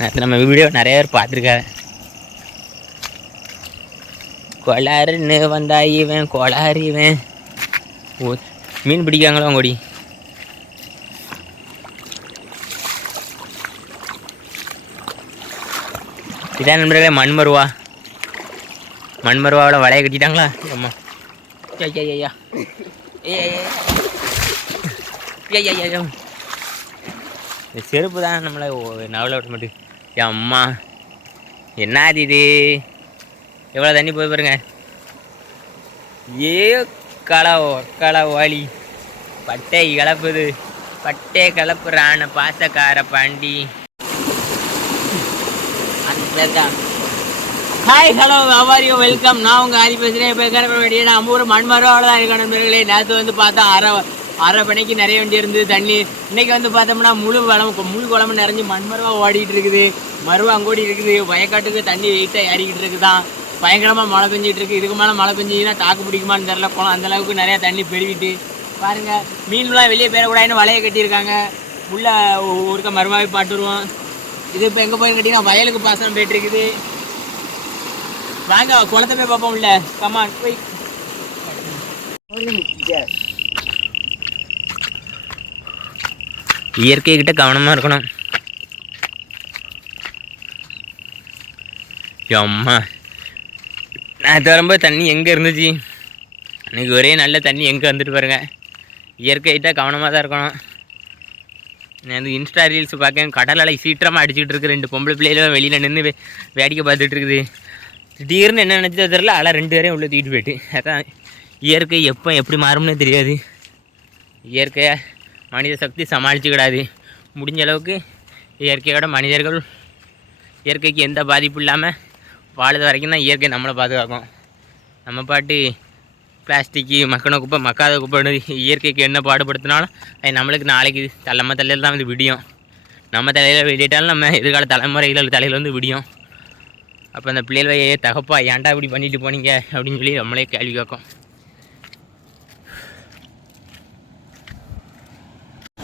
நேற்று நம்ம வீடியோ நிறைய பேர் பார்த்துருக்காங்க. கொளாருன்னு வந்தா இவன் கொளாரு இவன். ஓ மீன் பிடிக்காங்களோ கொடி. இதான் நண்பர்களே மண்மருவாவில் வலையை கட்டிட்டாங்களா? அம்மா ஐயா ஐயா ஐயா ஐயா இந்த செருப்பு தான் நம்மளை நவலை விட மாட்டேன். என் அம்மா என்னது இது? எவ்வளோ தண்ணி போய் பாருங்க. ஏ கள வாலி பட்டை கலப்புது. பட்டை கலப்புறான பாசக்கார பாண்டி. ஹாய் ஹலோ வியாபாரியோ வெல்கம். நான் உங்கள் ஆதி பேசுகிறேன். இப்போ இருக்கிற நம்ம ஊர் மண்மருவாவில் தான் இருக்க நண்பர்களே. நேற்று வந்து பார்த்தா அரை பனைக்கு நிறைய வண்டி இருந்தது தண்ணி. இன்றைக்கி வந்து பார்த்தோம்னா முழு குழம்பு நிறைஞ்சி மண்மருவா ஓடிக்கிட்டு இருக்குது. மருவா அங்கோடி இருக்குது. வயக்காட்டுக்கு தண்ணி வெயிட்டாக ஏறிக்கிட்டு இருக்குதான். பயங்கரமாக மழை பெஞ்சிட்டு இருக்குது. இதுக்கு மேலே மழை பெஞ்சிங்கன்னா தாக்கு பிடிக்குமான்னு தெரில. குளம் அந்தளவுக்கு நிறையா தண்ணி பெருகிட்டு பாருங்கள். மீன்லாம் வெளியே போயிடக்கூடாதுன்னு வலையை கட்டியிருக்காங்க. உள்ளே ஒருக்க மருவாவை பாட்டுருவோம். இது இப்போ எங்கே போய் கேட்டிங்கன்னா வயலுக்கு பாசனம் போயிட்டுருக்குது. வாங்க குளத்தை போய் பார்ப்போம். உள்ள கமான் போய். இயற்கை கிட்ட கவனமாக இருக்கணும். அம்மா நான் வரும்போது தண்ணி எங்கே இருந்துச்சு? எனக்கு ஒரே நல்ல தண்ணி எங்கே வந்துட்டு பாருங்க. இயற்கைகிட்ட கவனமாக தான் இருக்கணும். நான் வந்து இன்ஸ்டா ரீல்ஸ் பார்க்க கடல் அலை சீக்கிரமாக அடிச்சுக்கிட்டு இருக்குது. 2 பொம்பளை பிள்ளைகளும் வெளியில் நின்று வேடிக்கை பார்த்துட்டு இருக்குது. திடீர்னு என்ன நினச்சது தெரில. அலை 2 பேரையும் உள்ளே தூக்கிட்டு போயிட்டு. அதான் இயற்கை எப்போ எப்படி மாறும்னே தெரியாது. இயற்கையை மனித சக்தி சமாளிச்சுக்கிடாது. முடிஞ்ச அளவுக்கு இயற்கையோட மனிதர்கள் இயற்கைக்கு எந்த பாதிப்பும் இல்லாமல் வாழுது வரைக்கும் தான் இயற்கை நம்மளை பாதுகாக்கும். நம்ம பாட்டு பிளாஸ்டிக்கு மக்காத குப்பை இயற்கைக்கு என்ன பாடுபடுத்தினாலும் அது நம்மளுக்கு நாளைக்கு நம்ம தலையில் தான் வந்து விடியும். நம்ம தலையில் விடிட்டாலும் நம்ம எதிர்கால தலைமுறைகள் தலையில் வந்து விடியும். அப்போ அந்த பிள்ளைகளை தகப்பா ஏன்டா இப்படி பண்ணிட்டு போனீங்க அப்படின்னு சொல்லி நம்மளே கேள்வி கேட்கும்.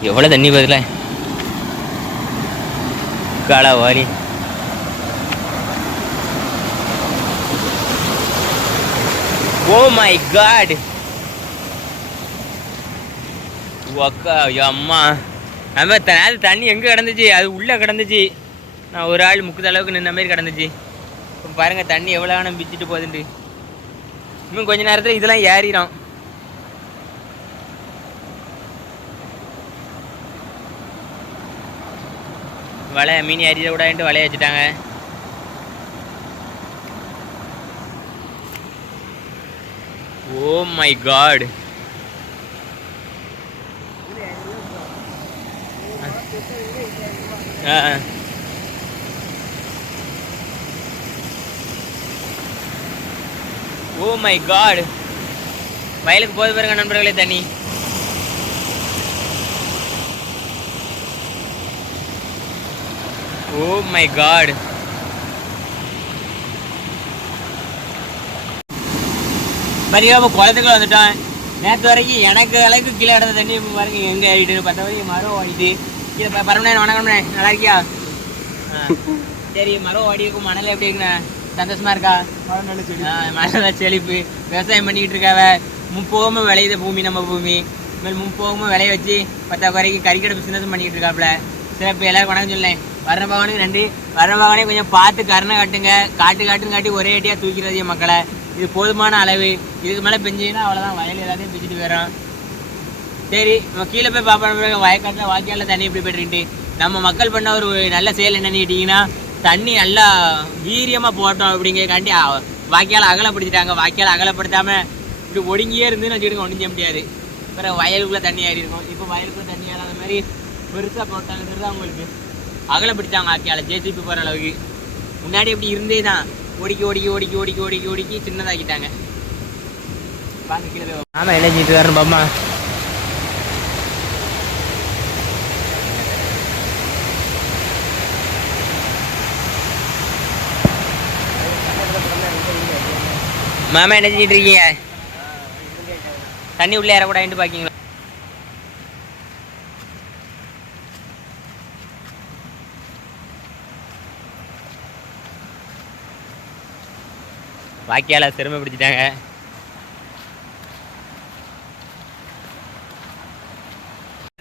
எவ்வளோ தண்ணி பதில காலா வாரி. ஓ மை காட் ஒக்கா அம்மா. நம்ம தண்ணி எங்கே கிடந்துச்சு? அது உள்ளே கிடந்துச்சு. நான் ஒரு ஆள் முக்குத அளவுக்கு நின்ன மாதிரி கிடந்துச்சு. இப்போ பாருங்கள் தண்ணி எவ்வளோ வேணும் பிச்சுட்டு போகுதுண்டு. இன்னும் கொஞ்ச நேரத்தில் இதெல்லாம் ஏறிடும். வலை மீன் ஏறிட கூடாதுன்ட்டு வலைய வச்சுட்டாங்க. Oh my God. Oh my God. வயலுக்கு போது பாருங்க நண்பர்களே தண்ணி. Oh my God. மதியம் குளத்துக்கு வந்துட்டோம். நேற்று வரைக்கும் எனக்கு அளவுக்கு கீழே இடத்த தண்ணி பாருங்க எங்கே ஆகிட்டு 10 வரைக்கும் மரம் ஓடிட்டு. கீழே பரமனே வணக்கம்ண்ணே, நல்லா இருக்கியா? சரி மரம் ஓடி இருக்கும். மணல் எப்படி இருக்குண்ணே? சந்தோஷமா இருக்கா? மழை செழிப்பு. விவசாயம் பண்ணிக்கிட்டு இருக்காவ. முப்போகமும் விளையுத பூமி நம்ம பூமி. இனிமேல் முப்போகமும் விளைய வச்சு 10 வரைக்கும் கறிக்கடை பிஸ்னஸும் பண்ணிக்கிட்டு இருக்காப்புல. சிறப்பு. எல்லாருக்கும் வணக்கம் சொல்லேன். வர்ற பகவானுக்கு நன்றி. வர்ற பகவானே கொஞ்சம் பார்த்து கருணை காட்டுங்க. காட்டுன்னு ஒரே அடியாக தூக்கிறது என் மக்களை. இது போதுமான அளவு. இதுக்கு மேலே பெஞ்சிங்கன்னா அவ்வளோதான். வயல் எல்லாத்தையும் பிச்சுட்டு போயிடும். சரி நம்ம கீழே போய் பார்ப்போம். வயக்காட்டில் வாய்க்காலில் தண்ணி எப்படி போய்ட்டுக்கிட்டு நம்ம மக்கள் பண்ண ஒரு நல்ல செயல் என்னன்னு கேட்டிங்கன்னா தண்ணி நல்லா வீரியமாக போட்டோம் அப்படிங்கிறக்காண்டி வாய்க்கால் அகலப்படுத்திட்டாங்க. வாய்க்கால் அகலப்படுத்தாமல் இப்படி ஒடுங்கியே இருந்துன்னு வச்சுக்கிட்டு ஒன்றும் செய்ய முடியாது. அப்புறம் வயலுக்குள்ளே தண்ணி ஏறி இருக்கும். இப்போ வயலுக்குள்ளே தண்ணி ஏறாத மாதிரி பெருசாக போட்டாங்கிறது தான் உங்களுக்கு அகலப்படுத்தாங்க. வாய்க்கால ஜேசிபி போகிற அளவுக்கு. முன்னாடி எப்படி இருந்தே தான் ஓடிக்கி சின்னதாக்கிட்டாங்க. பார்த்து கீழே போய் ஆமாம் என்ன செஞ்சுட்டு வரணும் பாம்மா. மாமா என்ன செஞ்சிட்டு இருக்கீங்க? தண்ணி உள்ளே ஏறக்கூடாதுன்னு பார்க்கிங்களா? வாக்கியால் சிரமம் பிடிச்சிட்டாங்க.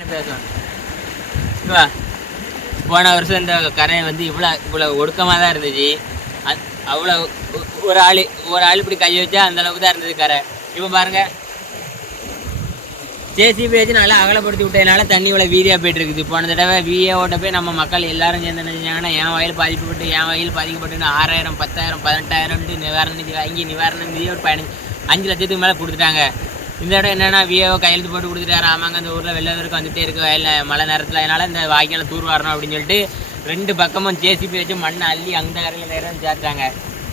பேசுவோம். போன வருஷம் இந்த கரை வந்து இவ்வளோ ஒடுக்கமாக தான் இருந்துச்சு. அவ்வளோ ஒரு ஆள் இப்படி கை வச்சா அந்த அளவுக்கு தான் இருந்தது கரை. இப்போ பாருங்கள், ஜேசிபி வச்சு நல்லா அகலப்படுத்தி விட்டதுனால தண்ணி இவ்வளோ வீதியாக போய்ட்டு இருக்குது. போன தடவை விஏஓட்ட போய் நம்ம மக்கள் எல்லாரும் சேர்ந்து நினைச்சாங்கன்னா என் வயல் பாதிக்கப்பட்டுன்னு 6000 10,000 18,000 நிவாரண நிதி வாங்கி நிவாரண நிதியை ஒரு 5 லட்சத்துக்கு மேலே கொடுத்துட்டாங்க. இந்த இடம் என்னென்னா விஏஓ கையெழுத்து போட்டு கொடுத்துட்டாரு. ஆமாங்க, அந்த ஊரில் வெள்ளம் வந்துகிட்டே இருக்குது வயலில் மழை நேரத்தில். அதனால் இந்த வாய்க்கால் தூர் வரணும் அப்படின்னு சொல்லிட்டு 2 பக்கமும் ஜேசிபி வச்சு மண்ணை அள்ளி அந்த கரையில் நேரம் சேர்த்தாங்க.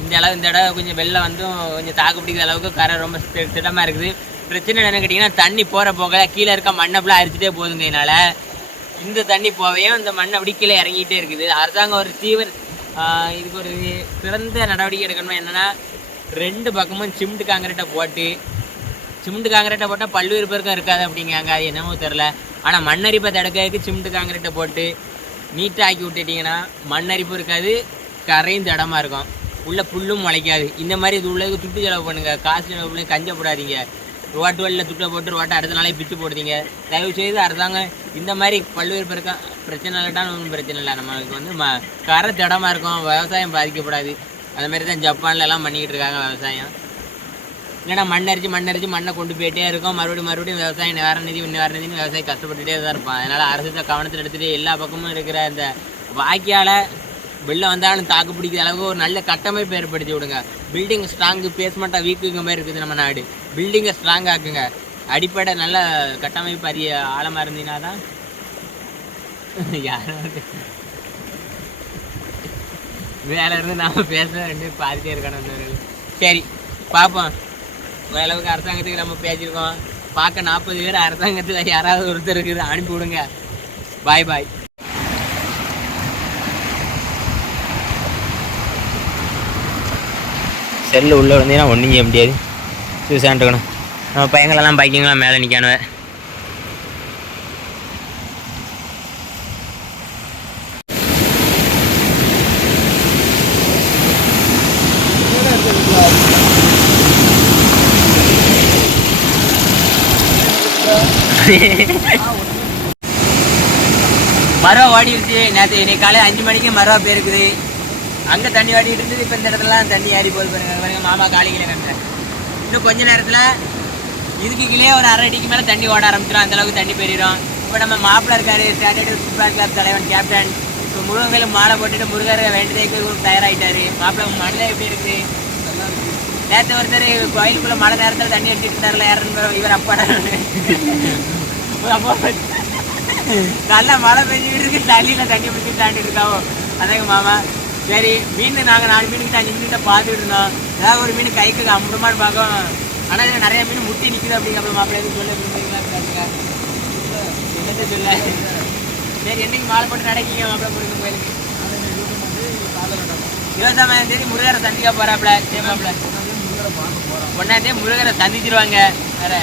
இந்த இடம் கொஞ்சம் வெள்ளம் வந்தும் கொஞ்சம் தாக்கு பிடிக்கிற அளவுக்கு கரை ரொம்ப திடமாக இருக்குது. பிரச்சனை என்னென்னு கேட்டிங்கன்னா, தண்ணி போகிற போகல கீழே இருக்க மண்ணை ஃபுல்லாக அரிச்சிட்டே போகுதுங்க. இதனால் இந்த தண்ணி போவையும் இந்த மண்ணை அப்படி கீழே இறங்கிட்டே இருக்குது. அரசாங்கம் ஒரு இதுக்கு ஒரு சிறந்த நடவடிக்கை எடுக்கணும். என்னென்னா 2 பக்கமும் சிமெண்ட் காங்கிரீட்டை போட்டால் பல்வேறு பேருக்கும் இருக்காது அப்படிங்காங்க. அது என்னமோ தெரில. ஆனால் மண்ணரிப்பை தடுக்கிறதுக்கு சிமெண்ட் காங்கிரீட்டை போட்டு நீட்டாக ஆக்கி விட்டுட்டிங்கன்னா மண்ணரிப்பும் இருக்காது, கரையும் தடமாக இருக்கும், உள்ள புல்லும் முளைக்காது. இந்த மாதிரி இது உள்ளதுக்கு துட்டு செலவு பண்ணுங்கள், காசு செலவு பண்ணி கஞ்சப்படாதீங்க. ரோட்டு வழியில் துட்டை போட்டு ரோட்டை அடுத்த நாளே பிச்சு போடுறீங்க. தயவுசெய்து அரசாங்கம் இந்த மாதிரி பல்வேறு பேருக்கும் பிரச்சனை இல்லட்டாலும் ஒன்றும் பிரச்சனை இல்லை. நம்மளுக்கு வந்து கரை தடமாக இருக்கும், விவசாயம் பாதிக்கப்படாது. அந்த மாதிரி தான் ஜப்பான்லலாம் பண்ணிக்கிட்டு இருக்காங்க விவசாயம். இல்லைன்னா மண்ணரிச்சு மண்ணை கொண்டு போயிட்டே இருக்கும். மறுபடியும் விவசாயம் நிவாரண நிதினு விவசாயம் கஷ்டப்பட்டுகிட்டே தான் இருப்பான். அதனால் அரசு கவனத்தில் எடுத்துகிட்டு எல்லா பக்கமும் இருக்கிற இந்த வாய்க்கால் வெள்ளம் வந்தாலும் தாக்கு பிடிக்கிற அளவுக்கு ஒரு நல்ல கட்டமைப்பு ஏற்படுத்தி விடுங்க. பில்டிங் ஸ்ட்ராங்கு, பேஸ்மெண்ட்டாக வீக்குங்க மாதிரி இருக்குது நம்ம நாடு. பில்டிங்கை ஸ்ட்ராங் ஆக்குங்க. அடிப்படை நல்ல கட்டமைப்பு ஆழமாக இருந்தீங்கன்னா தான் யாரும் வேலை இருந்து நாம் பேச பாதிட்டே இருக்கணும். சரி பார்ப்போம். ஓரளவுக்கு அரசாங்கத்துக்கு நம்ம பேசியிருக்கோம். பார்க்க 40 பேர் அரசாங்கத்தில் யாராவது ஒருத்தர் இருக்குது, அனுப்பி விடுங்க. பாய். செல்லு உள்ளே வந்தீங்கன்னா ஒன்றும் செய்ய முடியாது. சூசான்ட்டு இருக்கணும். நம்ம பையங்களெல்லாம் பைக்கிங்கெலாம் மேலே நிற்கானுவேன். மரவா ஓடிடுச்சு. இன்னைக்கு காலையில் 5 மணிக்கு மரவா போயிருக்குது. அங்கே தண்ணி ஓடிட்டு இருந்தது. இப்போ இந்த இடத்துலலாம் தண்ணி ஏறி போது பாருங்க. மாமா காலிக்கிலே கண்டேன். இன்னும் கொஞ்ச நேரத்தில் இதுக்கு கீழே ஒரு 1/2 அடிக்கு மேலே தண்ணி ஓட ஆரம்பிச்சிடும். அந்தளவுக்கு தண்ணி பெரிடும். இப்போ நம்ம மாப்பிள்ளை இருக்காரு, ஸ்டாண்டர்டு ஃபுட்பால் கிளப் தலைவன் கேப்டன். இப்போ முருகன் மாலை போட்டுட்டு முருகரை வேண்டியதுக்கு தயாராகிட்டாரு. மாப்பிள்ளை மழை எப்படி இருக்குது? நேற்று ஒருத்தர் கோயிலுக்குள்ளே மழை நேரத்தில் தண்ணி அடிச்சுட்டு இருந்தார்ல, யாருன்னு இவர் அப்பாடா. நல்லா மழை பெஞ்சுக்கிட்டு இருக்கு, தண்ணியில் தண்ணி பிடிச்சி தாண்டிட்டு இருக்காவோ. அதாங்க மாமா. சரி, மீன் நாங்கள் 4 மீனுக்கு தான் நின்றுட்டு பார்த்துட்டு இருந்தோம். ஏதாவது ஒரு மீன் கைக்கு அம்புமான்னு பார்க்கோம். ஆனால் இதில் நிறைய மீன் முட்டி நிற்குது அப்படிங்கிற மாப்பிள்ளை எதுவும் சொல்ல விரும்புறீங்களா? என்னத்தை சொல்ல? சரி, என்னைக்கு மாலை போட்டு நடக்கீங்க மாப்பிள்ளை முருகன் கோயிலுக்கு? 27ஆம் முருகரை சந்திக்க போகிறாப்புல. மாப்பிள்ளை 1ஆம் முருகரை சந்திச்சிருவாங்க. வேற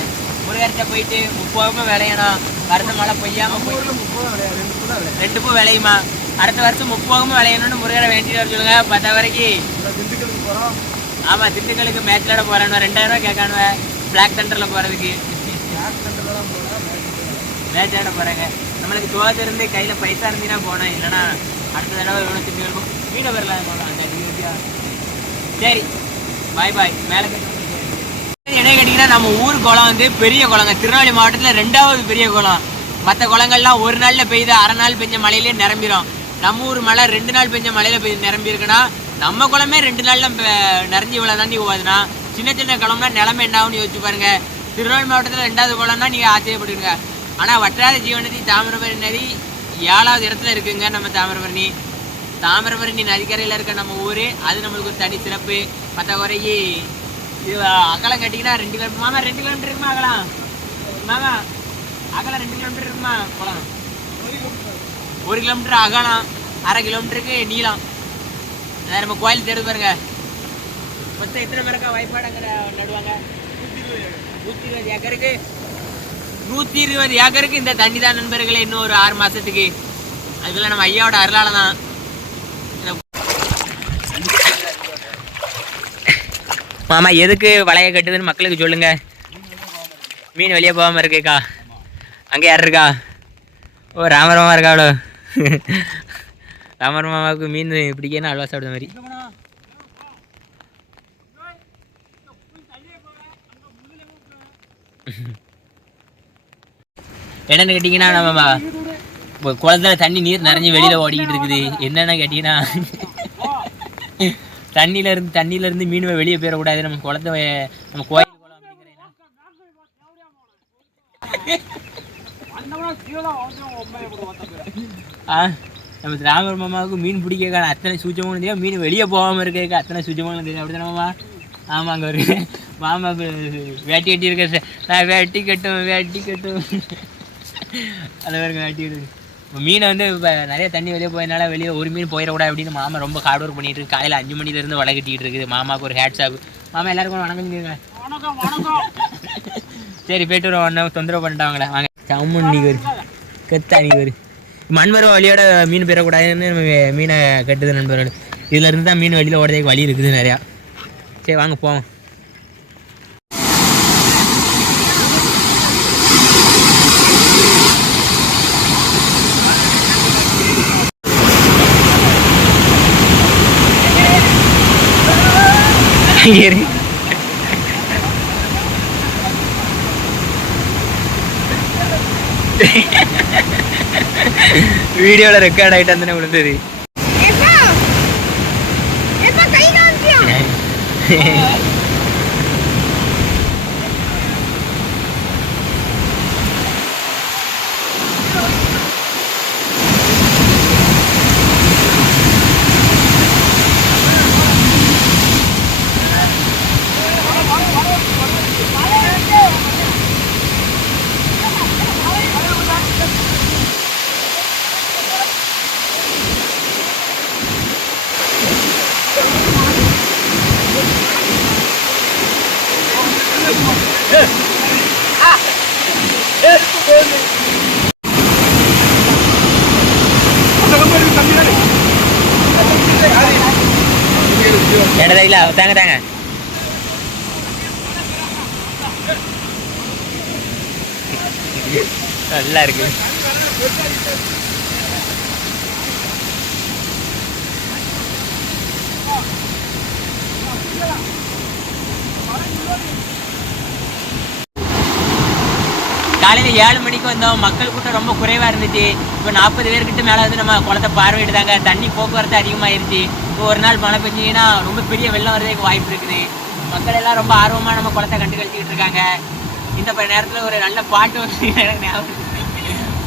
முருகர்கிட்ட போயிட்டு 30 விளையணும். வருஷம் மழை பெய்யாமல் போய் 2 பூ விளையுமா? அடுத்த வருஷம் 30 விளையணும்னு முருகரை வேண்டிட்டு வர சொல்லுங்க. 10 வரைக்கும் திண்டுக்கலுக்கு போகிறோம். ஆமாம், திண்டுக்கலுக்கு மேட்ச்லாட போகிறேன். 2000 ரூபா கேட்கானுவேன் பிளாக் தண்டரில் போகிறதுக்கு. மேட்ச் ஆட போகிறாங்க. நம்மளுக்கு தோது இருந்து கையில் பைசா இருந்தீங்கன்னா போனேன். இல்லைன்னா அடுத்த தடவை எவ்வளோ திண்டுக்கலுக்கும் மீனை வரலாம். சரி, பாய். மேலே என்ன கேட்டிங்கன்னா, நம்ம ஊர் குளம் வந்து பெரிய குளங்க. திருநெல்வேலி மாவட்டத்தில் 2வது பெரிய குளம். மற்ற குளங்கள்லாம் ஒரு நாளில் பெய்யுது, 1/2 நாள் பெஞ்ச மழையிலே நிரம்பிடும். நம்ம ஊர் மழை 2 நாள் பெஞ்ச மழையில் நிரம்பி இருக்குன்னா, நம்ம குளமே 2 நாளில் நிறைஞ்சி இவ்வளோ தாண்டி போகுதுன்னா, சின்ன குளம்னா நிலமை என்ன ஆகும்னு யோசிச்சு பாருங்க. திருநெல்வேலி மாவட்டத்தில் 2வது குளம்னா நீங்கள் ஆச்சரியப்படுவீங்க. ஆனால் வற்றாத ஜீவநதி தாமிரபரணி நதி 7வது இடத்துல இருக்குங்க. நம்ம தாமிரபரணி நதிக்கரையில் இருக்க நம்ம ஊர், அது நம்மளுக்கு ஒரு தனி சிறப்பு. மற்ற குறைக்கு இது அகலம் கட்டிங்கன்னா 2 கிலோமீட்டர். மாமா 2 கிலோமீட்டர் இருக்குமா அகலம்? மாமா அகலம் 2 கிலோமீட்டர் இருக்குமா குளம்? 1 கிலோமீட்டர் அகலம், 1/2 கிலோமீட்டருக்கு நீளம். அதான் நம்ம கோயில் தேடு பாருங்க. மொத்தம் எத்தனை பேருக்கா வாய்ப்பாடுங்கிற நடுவாங்க? 120 ஏக்கருக்கு. 120 ஏக்கருக்கு இந்த தண்ணி தான் நண்பர்களே. இன்னும் ஒரு 6 மாதத்துக்கு. அதுக்குள்ள நம்ம ஐயாவோட அருளால தான். மாமா எதுக்கு வலையை கட்டுதுன்னு மக்களுக்கு சொல்லுங்க. மீன் வெளியே போகாமல் இருக்குக்கா. அங்கே யார் இருக்கா? ஓ ராமர் மாமா இருக்கா? அவ்வளோ ராமர் மாமாவுக்கு மீன் பிடிக்கணும் அல்வா சாப்பிடுற மாதிரி. என்னென்னு கேட்டிங்கன்னா நம்ம குளத்துல தண்ணி நீர் நிறைஞ்சி வெளியில் ஓடிக்கிட்டு இருக்குது. என்னென்ன கேட்டிங்கன்னா தண்ணியிலேருந்து மீன் வெளியே போயிடக்கூடாது. நம்ம குளத்தை நம்ம கோயில் குளம் நம்ம ராமர் மாமாவுக்கு மீன் பிடிக்க அத்தனை சூச்சமான தெரியும். மீன் வெளியே போகாமல் இருக்க அத்தனை சூச்சமான தெரியும். அப்படி தானே மாமா? ஆமாங்க ஒரு மாமா வேட்டி கட்டி இருக்க. நான் வேட்டி கட்டும் அந்த மாதிரி வேட்டி கட்டு. மீனை வந்து இப்போ நிறைய தண்ணி வெளியே போயதுனால வெளியே ஒரு மீன் போயிடக்கூடாது அப்படின்னு மாமா ரொம்ப ஹார்ட் ஒர்க் பண்ணிட்டு இருக்கு. காலையில் 5 மணிலேருந்து வலை கட்டிக்கிட்டு இருக்குது. மாமாவுக்கு ஒரு ஹேட்ஸ் ஆகும். மாமா எல்லாருக்கும் வணக்கம் சொல்லிடுங்க. சரி போய்ட்டு ஒரு ஒன்றை தொந்தரவு பண்ணிட்டாங்களே. வாங்க சம்மன் நீ வரு கத்தா நீ வரு. மண்வர வழியோட மீன் பெறக்கூடாதுன்னு மீனை கட்டுது நண்பர்கள். இதில் இருந்து தான் மீன் வெளியில் ஓடுறதுக்கு வழி இருக்குது நிறையா. சரி வாங்க போவோம். வீடியோவில் ரெக்கார்ட் ஆகிட்டு தானே விழுந்தது. இடத்துல தாங்க தாங்க நல்லா இருக்கு. காலையில் 7 மணிக்கு வந்தோம். மக்கள் கூட்டம் ரொம்ப குறைவாக இருந்துச்சு. இப்போ 40 பேர்கிட்ட மேலே வந்து நம்ம குளத்தை பார்வையிடுதாங்க. தண்ணி போக்குவரத்து அதிகமாகிருச்சு. இப்போ ஒரு நாள் மழை பெஞ்சிங்கன்னா ரொம்ப பெரிய வெள்ளம் வரதுக்கு வாய்ப்பு இருக்குது. மக்கள் எல்லாம் ரொம்ப ஆர்வமாக நம்ம குளத்தை கண்டு கழிச்சிக்கிட்டு இருக்காங்க. இந்த நேரத்தில் ஒரு நல்ல பாட்டு வந்து எனக்கு ஞாபகம்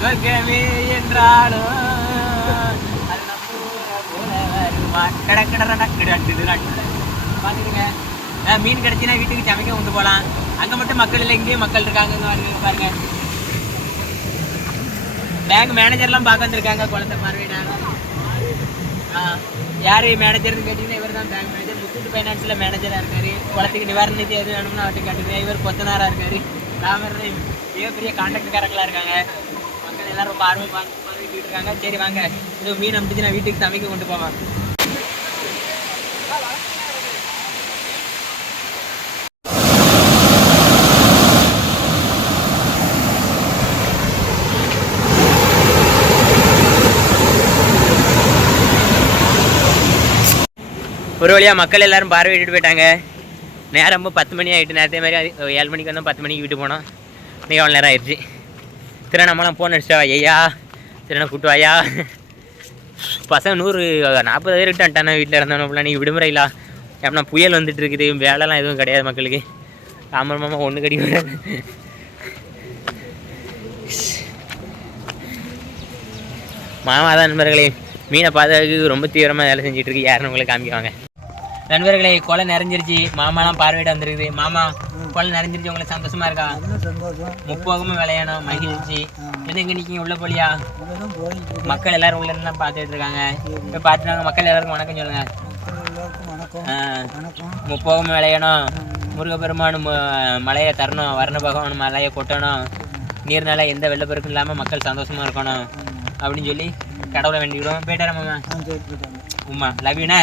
சொர்க்கமே என்றாலும் அது பார்த்துக்குங்க. மீன் கிடச்சின்னா வீட்டுக்கு சமைக்க கொண்டு போகலாம். அங்கே மட்டும் மக்கள் இல்லை, இங்கேயும் மக்கள் இருக்காங்க. பாருங்க பேங்க் மேனேஜர்லாம் பார்க்க வந்திருக்காங்க குளத்தை பார்வையிடாங்க. யார் மேனேஜர்னு கேட்டிங்கன்னா இவர் தான் பேங்க் மேனேஜர். முத்தூட் ஃபைனான்ஸில் மேனேஜராக இருக்கார். குளத்துக்கு நிவாரண நிதி எது வேணும்னா அவர்கிட்ட கேட்டுருக்கேன். இவர் கொத்தனாராக இருக்கார். ராமர் மிகப்பெரிய கான்ட்ராக்டர்காரங்களாக இருக்காங்க. மக்கள் எல்லோரும் ரொம்ப ஆர்வம் பார்த்துட்டு இருக்காங்க. சரி வாங்க இது மீன் அம்பிச்சு நான் வீட்டுக்கு சமைக்க கொண்டு போவேன். ஒரு வழியாக மக்கள் எல்லோரும் பார்வையிட்டு போயிட்டாங்க. நேரம் 10 மணி ஆகிட்டு. நேரத்தே மாதிரி 7 மணிக்கு வந்தோம், 10 மணிக்கு வீட்டு போனோம். இன்றைக்கி அவ்வளோ நேரம் ஆயிடுச்சு. சரி நம்மளாம் ஃபோன் அடிச்சா ஐயா சரிண்ணா கூட்டு வாயா. பசங்க 140 பேர்கிட்ட வந்துட்டானே வீட்டில் இருந்தவனப்பெல்லாம். நீங்கள் விடுமுறை இல்லா எப்படின்னா புயல் வந்துட்டு இருக்குது. வேலைலாம் எதுவும் கிடையாது மக்களுக்கு. ராமர் மாமா ஒன்று கடி விடாது. மாமா தான் நண்பர்களே மீனை பாதுகாக்கு ரொம்ப தீவிரமாக வேலை செஞ்சிட்ருக்கு. யாருன்னு உங்களுக்கு காமிக்குவாங்க. நண்பர்களே குளம் நிறைஞ்சிருச்சு. மாமாலாம் பார்வையிட வந்துருக்குது. மாமா குளம் நிறைஞ்சிருச்சு, உங்களுக்கு சந்தோஷமா இருக்கா? முப்போகமும் விளையாடும் மகிழ்ச்சி. என்ன இங்கே நிற்கிங்க உள்ள போலியா? மக்கள் எல்லாரும் உள்ள இருந்து தான் பார்த்துட்டு இருக்காங்க. இப்போ பார்த்துட்டாங்க. மக்கள் எல்லாருக்கும் வணக்கம் சொல்லுங்க. முப்போகமும் விளையணும். முருகப்பெருமான் மலையை தரணும். வர்ண பகவான் மலையை கொட்டணும். நீர்னால எந்த வெள்ளப்பெருக்கும் இல்லாமல் மக்கள் சந்தோஷமா இருக்கணும் அப்படின்னு சொல்லி கடவுளை வேண்டிக்கிடுவோம். போயிட்டாரா மாமா? உமா லவ்யூண்ணா.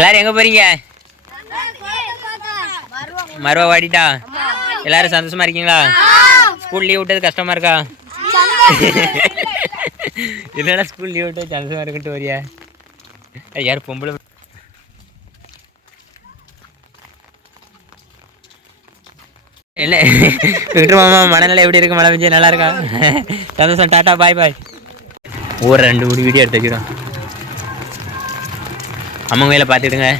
எல்லாரும் எங்க போறீங்க? மருவா வாடிட்டா. எல்லாரும் சந்தோஷமா இருக்கீங்களா? ஸ்கூல் லீவ் விட்டது கஷ்டமா இருக்கா? என்னடா ஸ்கூல் லீவ் விட்டு சந்தோஷமா இருக்குன்ட்டு வரியா? யார் பொம்பளை? இல்லை விக்டர் மாமா மனநிலை எப்படி இருக்கு? மழை பெஞ்சு நல்லா இருக்கா? சந்தோஷம். டாட்டா பாய் பாய். ஒரு 2 வீடியோ எடுத்து வச்சுக்கிறோம். அம்மா வேலை பார்த்துக்கிடுங்க.